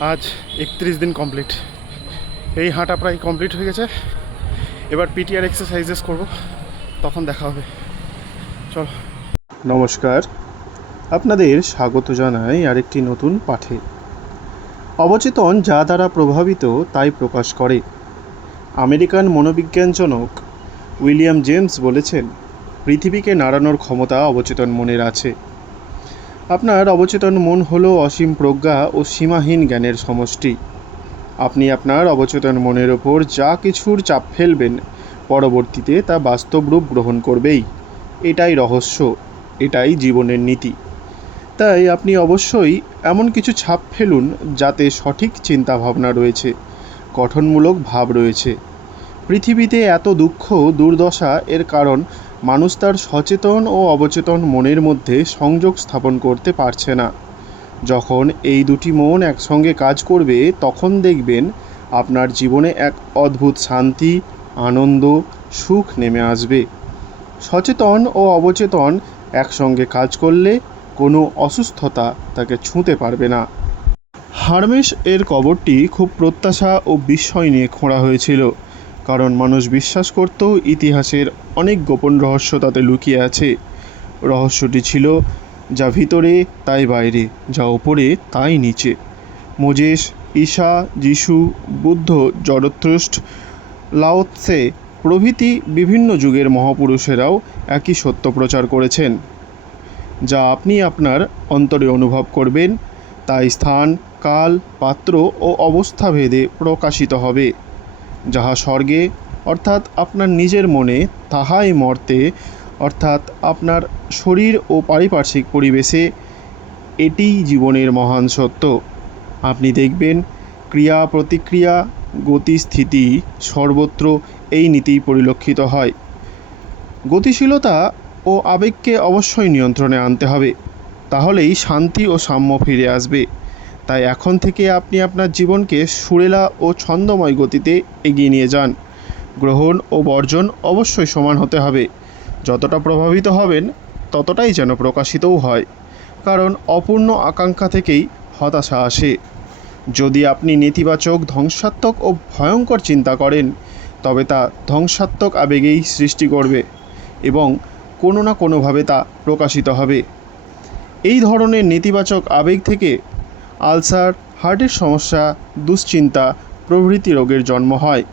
আজ 31 দিন কমপ্লিট। এই হাঁটা প্রায় কমপ্লিট হয়ে গেছে। এবার পিটিআর এক্সারসাইজেস করব, তখন দেখা হবে। চল। নমস্কার, আপনাদের স্বাগত জানাই আরেকটি নতুন পাঠে। অবচেতন যা দ্বারা প্রভাবিত তাই প্রকাশ করে। আমেরিকান মনোবিজ্ঞানজনক উইলিয়াম জেমস বলেছেন, পৃথিবীকে নাড়ানোর ক্ষমতা অবচেতন মনের আছে। আপনার অবচেতন মন হলো অসীম প্রজ্ঞা ও সীমাহীন জ্ঞানের সমষ্টি। আপনি আপনার অবচেতন মনের ওপর যা কিছুর চাপ ফেলবেন, পরবর্তীতে তা বাস্তব রূপ গ্রহণ করবেই। এটাই রহস্য, এটাই জীবনের নীতি। তাই আপনি অবশ্যই এমন কিছু ছাপ ফেলুন যাতে সঠিক চিন্তাভাবনা রয়েছে, গঠনমূলক ভাব রয়েছে। পৃথিবীতে এত দুঃখ দুর্দশা এর কারণ মানুষ তার সচেতন ও অবচেতন মনের মধ্যে সংযোগ স্থাপন করতে পারছে না। যখন এই দুটি মন একসঙ্গে কাজ করবে, তখন দেখবেন আপনার জীবনে এক অদ্ভুত শান্তি, আনন্দ, সুখ নেমে আসবে। সচেতন ও অবচেতন একসঙ্গে কাজ করলে কোনো অসুস্থতা তাকে ছুঁতে পারবে না। হার্মেস এর কবরটি খুব প্রত্যাশা ও বিস্ময় নিয়ে খোঁড়া হয়েছিল, কারণ মানুষ বিশ্বাস করত ইতিহাসের অনেক গোপন রহস্য তাতে লুকিয়ে আছে। রহস্যটি ছিল, যা ভিতরে তাই বাইরে, যা ওপরে তাই নিচে। মোজেস, ঈশা, যিশু, বুদ্ধ, জরথ্রুস্ট, লাও ত্সে প্রভৃতি বিভিন্ন যুগের মহাপুরুষেরাও একই সত্য প্রচার করেছেন। যা আপনি আপনার অন্তরে অনুভব করবেন, তা স্থান, কাল, পাত্র ও অবস্থা ভেদে প্রকাশিত হবে। যাহা স্বর্গে অর্থাৎ আপনার নিজের মনে, তাহাই মর্তে অর্থাৎ আপনার শরীর ও পারিপার্শ্বিক পরিবেশে। এটিই জীবনের মহান সত্য। আপনি দেখবেন ক্রিয়া প্রতিক্রিয়া, গতি স্থিতি সর্বত্র এই নীতি পরিলক্ষিত হয়। গতিশীলতা ও আবেগকে অবশ্যই নিয়ন্ত্রণে আনতে হবে, তাহলেই শান্তি ও সাম্য ফিরে আসবে। তাই এখন থেকে আপনি আপনার জীবনকে সুরেলা ও ছন্দময় গতিতে এগিয়ে নিয়ে যান। গ্রহণ ও বর্জন অবশ্যই সমান হতে হবে। যতটা প্রভাবিত হবেন, ততটাই যেন প্রকাশিতও হয়, কারণ অপূর্ণ আকাঙ্ক্ষা থেকেই হতাশা আসে। যদি আপনি নেতিবাচক, ধ্বংসাত্মক ও ভয়ঙ্কর চিন্তা করেন, তবে তা ধ্বংসাত্মক আবেগেই সৃষ্টি করবে এবং কোনো না কোনোভাবে তা প্রকাশিত হবে। এই ধরনের নেতিবাচক আবেগ থেকে আলসার, হার্টের সমস্যা, দুশ্চিন্তা প্রভৃতি রোগের জন্ম হয়।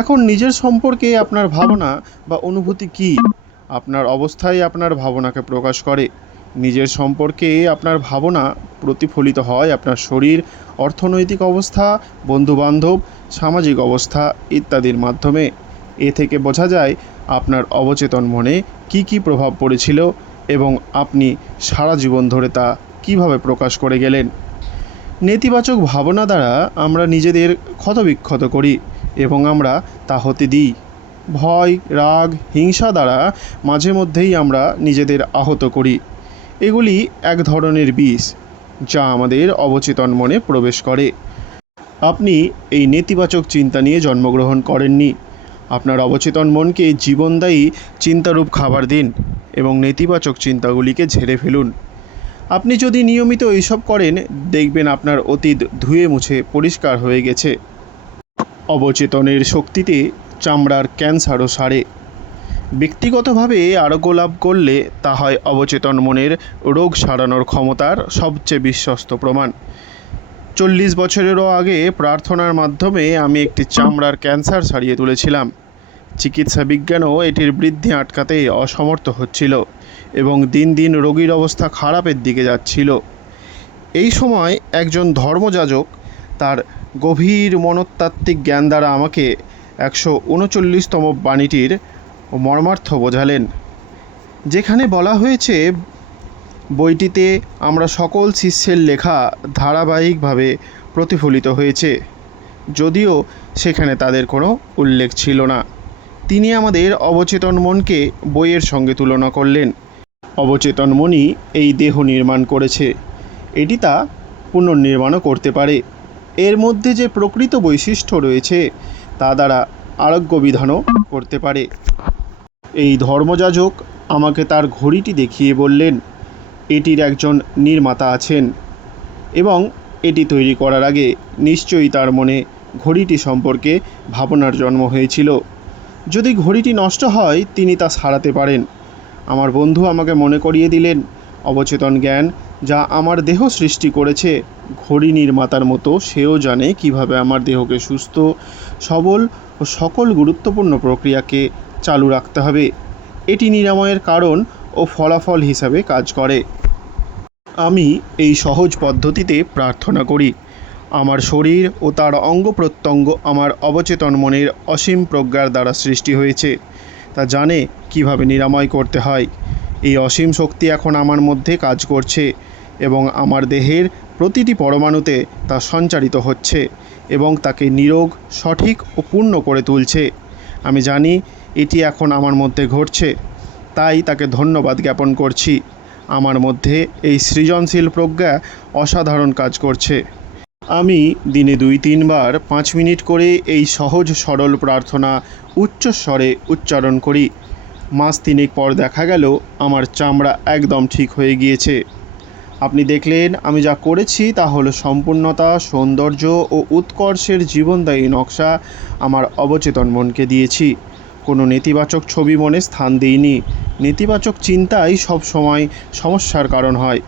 এখন নিজের সম্পর্কে আপনার ভাবনা বা অনুভূতি কী? আপনার অবস্থাই আপনার ভাবনাকে প্রকাশ করে। নিজের সম্পর্কে আপনার ভাবনা প্রতিফলিত হয় আপনার শরীর, অর্থনৈতিক অবস্থা, বন্ধুবান্ধব, সামাজিক অবস্থা ইত্যাদির মাধ্যমে। এ থেকে বোঝা যায় আপনার অবচেতন মনে কী কী প্রভাব পড়েছিল এবং আপনি সারা জীবন ধরে তা কীভাবে প্রকাশ করে গেলেন। নেতিবাচক ভাবনা দ্বারা আমরা নিজেদের ক্ষতবিক্ষত করি এবং আমরা তা হতে দিই। ভয়, রাগ, হিংসা দ্বারা মাঝে মধ্যেই আমরা নিজেদের আহত করি। এগুলি এক ধরনের বিষ, যা আমাদের অবচেতন মনে প্রবেশ করে। আপনি এই নেতিবাচক চিন্তা নিয়ে জন্মগ্রহণ করেননি। আপনার অবচেতন মনকে জীবনদায়ী চিন্তারূপ খাবার দিন এবং নেতিবাচক চিন্তাগুলিকে ঝেড়ে ফেলুন। আপনি যদি নিয়মিত এইসব করেন, দেখবেন আপনার অতীত ধুয়ে মুছে পরিষ্কার হয়ে গেছে। অবচেতনের শক্তিতে চামড়ার ক্যান্সারও সারে। ব্যক্তিগতভাবে আরোগ্য লাভ করলে তা হয় অবচেতন মনের রোগ সারানোর ক্ষমতার সবচেয়ে বিশ্বস্ত প্রমাণ। 40 বছরেরও আগে প্রার্থনার মাধ্যমে আমি একটি চামড়ার ক্যান্সার সারিয়ে তুলেছিলাম। চিকিৎসা বিজ্ঞানও এটির বৃদ্ধি আটকাতে অসমর্থ হচ্ছিল এবং দিন দিন রোগীর অবস্থা খারাপের দিকে যাচ্ছিল। এই সময় একজন ধর্মযাজক তার গভীর মনস্তাত্ত্বিক জ্ঞান দ্বারা আমাকে 139তম বাণীটির মর্মার্থ বোঝালেন, যেখানে বলা হয়েছে, বইটিতে আমরা সকল শিষ্যের লেখা ধারাবাহিকভাবে প্রতিফলিত হয়েছে, যদিও সেখানে তাদের কোনো উল্লেখ ছিল না। তিনি আমাদের অবচেতন মনকে বইয়ের সঙ্গে তুলনা করলেন। অবচেতন মনই এই দেহ নির্মাণ করেছে, এটি তা পুনর্নির্মাণও করতে পারে। এর মধ্যে যে প্রকৃত বৈশিষ্ট্য রয়েছে, তা দ্বারা আরোগ্য বিধানও করতে পারে। এই ধর্মযাজক আমাকে তার ঘড়িটি দেখিয়ে বললেন, এটির একজন নির্মাতা আছেন এবং এটি তৈরি করার আগে নিশ্চয়ই তার মনে ঘড়িটি সম্পর্কে ভাবনার জন্ম হয়েছিল। যদি ঘড়িটি নষ্ট হয় তিনি তা সারাতে পারেন। আমার বন্ধু আমাকে মনে করিয়ে দিলেন, অবচেতন জ্ঞান যা আমার দেহ সৃষ্টি করেছে, ঘড়ি নির্মাতার মতো সেও জানে কিভাবে আমার দেহকে সুস্থ, সবল ও সকল গুরুত্বপূর্ণ প্রক্রিয়াকে চালু রাখতে হবে। এটি নিরাময়ের কারণ ও ফলাফল হিসাবে কাজ করে। আমি এই সহজ পদ্ধতিতে প্রার্থনা করি। আমার শরীর ও তার অঙ্গ প্রত্যঙ্গ আমার অবচেতন মনের অসীম প্রজ্ঞার দ্বারা সৃষ্টি হয়েছে, তা জানে কিভাবে নিরাময় করতে হয়। এই অসীম শক্তি এখন আমার মধ্যে কাজ করছে এবং আমার দেহের প্রতিটি পরমাণুতে তা সঞ্চারিত হচ্ছে এবং তাকে নিরোগ, সঠিক ও পূর্ণ করে তুলছে। আমি জানি এটি এখন আমার মধ্যে ঘটছে, তাই তাকে ধন্যবাদ জ্ঞাপন করছি। আমার মধ্যে এই সৃজনশীল প্রজ্ঞা অসাধারণ কাজ করছে। আমি দিনে 2-3 বার 5 মিনিট করে এই সহজ সরল প্রার্থনা উচ্চস্বরে উচ্চারণ করি। মাস 3 পর দেখা গেল আমার চামড়া একদম ঠিক হয়ে গিয়েছে। আপনি দেখলেন আমি যা করেছি তা হলো সম্পূর্ণতা, সৌন্দর্য ও উৎকর্ষের জীবনদায়ী নকশা আমার অবচেতন মনকে দিয়েছি। কোনো নেতিবাচক ছবি মনে স্থান দিইনি। নেতিবাচক চিন্তাই সব সময় সমস্যার কারণ হয়।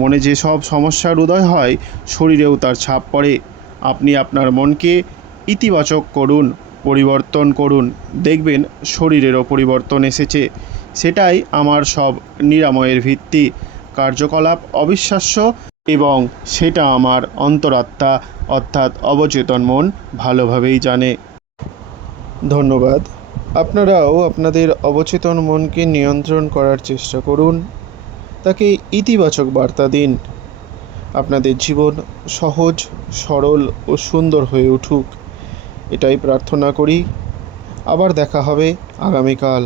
মনে যেসব সমস্যার উদয় হয়, শরীরেও তার ছাপ পড়ে। আপনি আপনার মনকে ইতিবাচক করুন, পরিবর্তন করুন, দেখবেন শরীরেরও পরিবর্তন এসেছে। সেটাই আমার সব নিরাময়ের ভিত্তি। কার্যকলাপ অবিশ্বাস্য এবং সেটা আমার অন্তরাত্মা অর্থাৎ অবচেতন মন ভালোভাবেই জানে। ধন্যবাদ। আপনারাও আপনাদের অবচেতন মনকে নিয়ন্ত্রণ করার চেষ্টা করুন, তাকে ইতিবাচক বার্তা দিন। আপনাদের জীবন সহজ, সরল ও সুন্দর হয়ে উঠুক, এটাই প্রার্থনা করি। আবার দেখা হবে আগামীকাল।